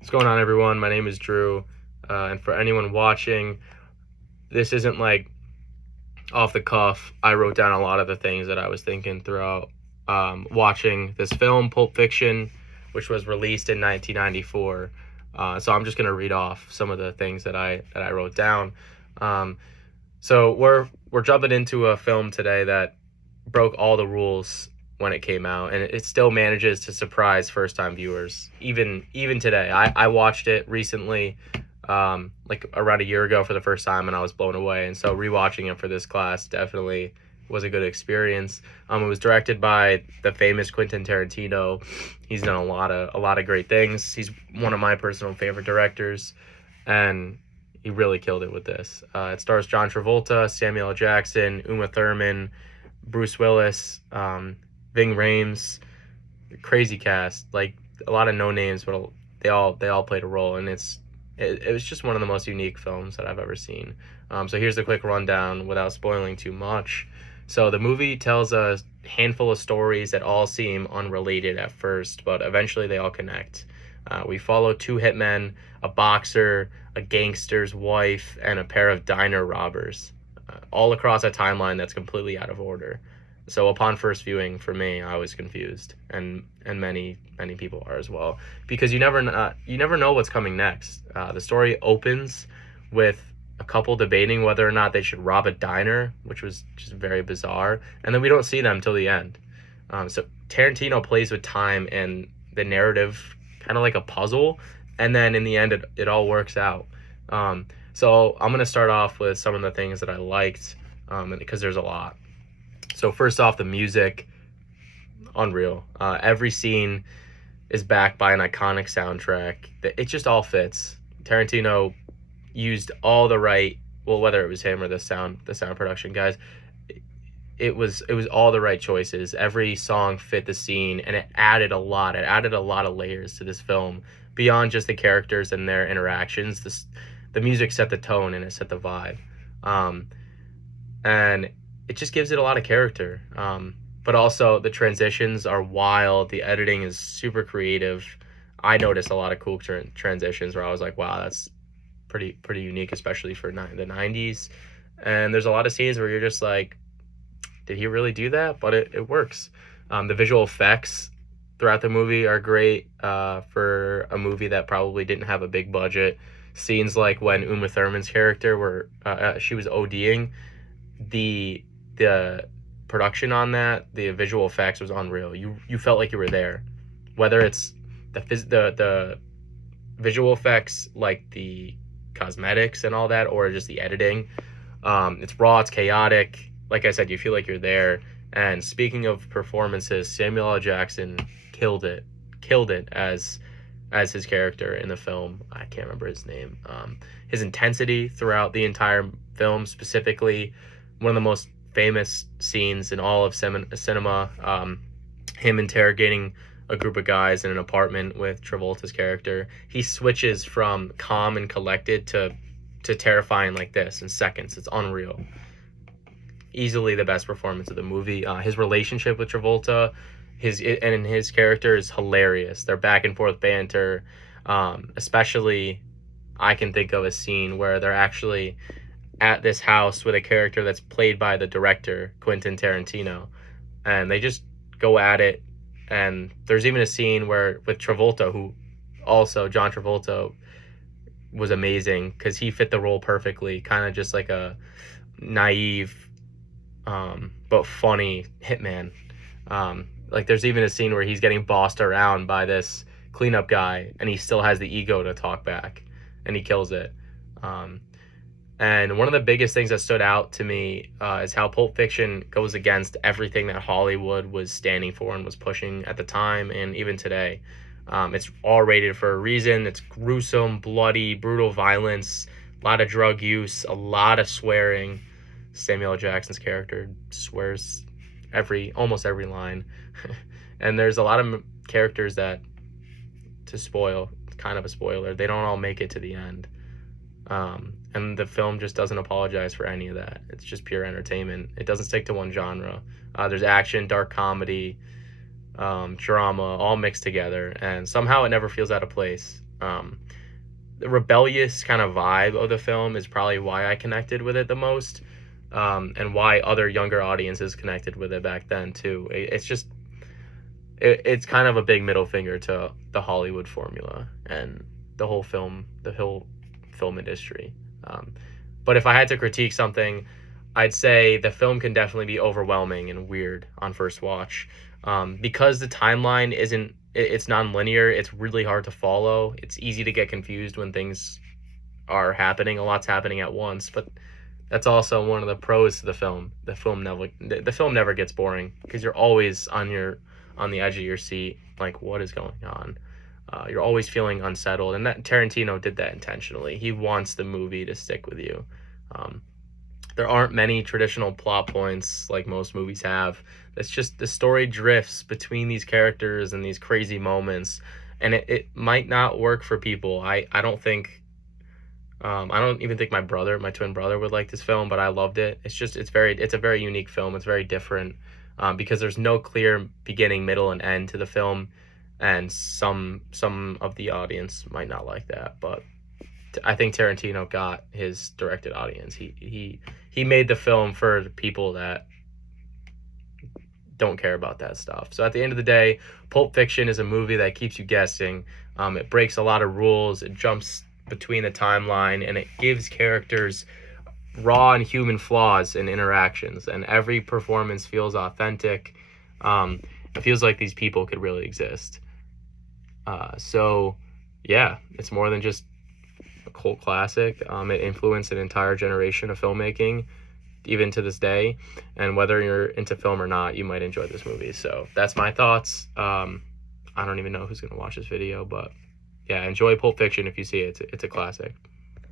What's going on, everyone? My name is Drew, and for anyone watching, this isn't like off the cuff. I wrote down a lot of the things that I was thinking throughout watching this film, Pulp Fiction, which was released in 1994. So I'm just gonna read off some of the things that I wrote down. Um, so we're jumping into a film today that broke all the rules when it came out, and it still manages to surprise first time viewers even today. I watched it recently, like around a year ago for the first time, and I was blown away. And so rewatching it for this class definitely was a good experience. It was directed by the famous Quentin Tarantino. He's done a lot of great things. He's one of my personal favorite directors, and he really killed it with this. It stars John Travolta, Samuel L. Jackson, Uma Thurman, Bruce Willis, Ving Rhames. Crazy cast, like a lot of no names, but they all played a role, and it was just one of the most unique films that I've ever seen. So here's a quick rundown without spoiling too much. So the movie tells a handful of stories that all seem unrelated at first, but eventually they all connect. We follow two hitmen, a boxer, a gangster's wife, and a pair of diner robbers, all across a timeline that's completely out of order. So upon first viewing, for me, I was confused, and many people are as well, because you never know what's coming next. The story opens with a couple debating whether or not they should rob a diner, which was just very bizarre, and then we don't see them till the end. So Tarantino plays with time and the narrative kind of like a puzzle, and then in the end, it all works out. So I'm gonna start off with some of the things that I liked, because there's a lot. So first off, the music, unreal. Every scene is backed by an iconic soundtrack. It just all fits. Tarantino used all the right, well, whether it was him or the sound production guys, it was all the right choices. Every song fit the scene, and it added a lot. It added a lot of layers to this film beyond just the characters and their interactions. The music set the tone and it set the vibe, and it just gives it a lot of character. But also the transitions are wild. The editing is super creative. I noticed a lot of cool transitions where I was like, wow, that's pretty unique, especially for the 90s. And there's a lot of scenes where you're just like, did he really do that? But it works. The visual effects throughout the movie are great, for a movie that probably didn't have a big budget. Scenes like when Uma Thurman's character she was ODing, the production on that, the visual effects was unreal. You felt like you were there, whether it's the visual effects, like the cosmetics and all that, or just the editing. It's raw, it's chaotic. Like I said, you feel like you're there. And speaking of performances, Samuel L. Jackson killed it as his character in the film. I can't remember his name. His intensity throughout the entire film, specifically one of the most famous scenes in all of cinema, him interrogating a group of guys in an apartment with Travolta's character. He switches from calm and collected to terrifying like this in seconds. It's unreal. Easily the best performance of the movie. His relationship with Travolta, his character is hilarious. Their back and forth banter, especially I can think of a scene where they're actually at this house with a character that's played by the director, Quentin Tarantino, and they just go at it. And there's even a scene where with Travolta, who also John Travolta was amazing because he fit the role perfectly, kind of just like a naive, but funny hitman. Like there's even a scene where he's getting bossed around by this cleanup guy, and he still has the ego to talk back, and he kills it. And one of the biggest things that stood out to me, is how Pulp Fiction goes against everything that Hollywood was standing for and was pushing at the time and even today. It's all rated for a reason. It's gruesome, bloody, brutal violence, a lot of drug use, a lot of swearing. Samuel L. Jackson's character swears almost every line. And there's a lot of characters that, to spoil, kind of a spoiler, they don't all make it to the end. And the film just doesn't apologize for any of that. It's just pure entertainment. It doesn't stick to one genre. There's action, dark comedy, drama, all mixed together, and somehow it never feels out of place. The rebellious kind of vibe of the film is probably why I connected with it the most, and why other younger audiences connected with it back then too. It's just it's kind of a big middle finger to the Hollywood formula and the whole film industry. But if I had to critique something, I'd say the film can definitely be overwhelming and weird on first watch, because the timeline isn't it's non-linear. It's really hard to follow. It's easy to get confused when things are happening. A lot's happening at once, but that's also one of the pros to the film. The film never gets boring because you're always on the edge of your seat, like what is going on. You're always feeling unsettled, and that Tarantino did that intentionally. He wants the movie to stick with you. Um, there aren't many traditional plot points like most movies have. It's just the story drifts between these characters and these crazy moments, and it might not work for people. I don't think I don't even think my twin brother would like this film, but I loved it. It's a very unique film. It's very different, because there's no clear beginning, middle, and end to the film, and some of the audience might not like that, but I think Tarantino got his directed audience. He made the film for people that don't care about that stuff. So at the end of the day, Pulp Fiction is a movie that keeps you guessing. It breaks a lot of rules. It jumps between the timeline, and it gives characters raw and human flaws and interactions. And every performance feels authentic. It feels like these people could really exist. So yeah, it's more than just a cult classic. It influenced an entire generation of filmmaking, even to this day. And whether you're into film or not, you might enjoy this movie. So that's my thoughts. I don't even know who's going to watch this video, but yeah, enjoy Pulp Fiction if you see it. It's a classic.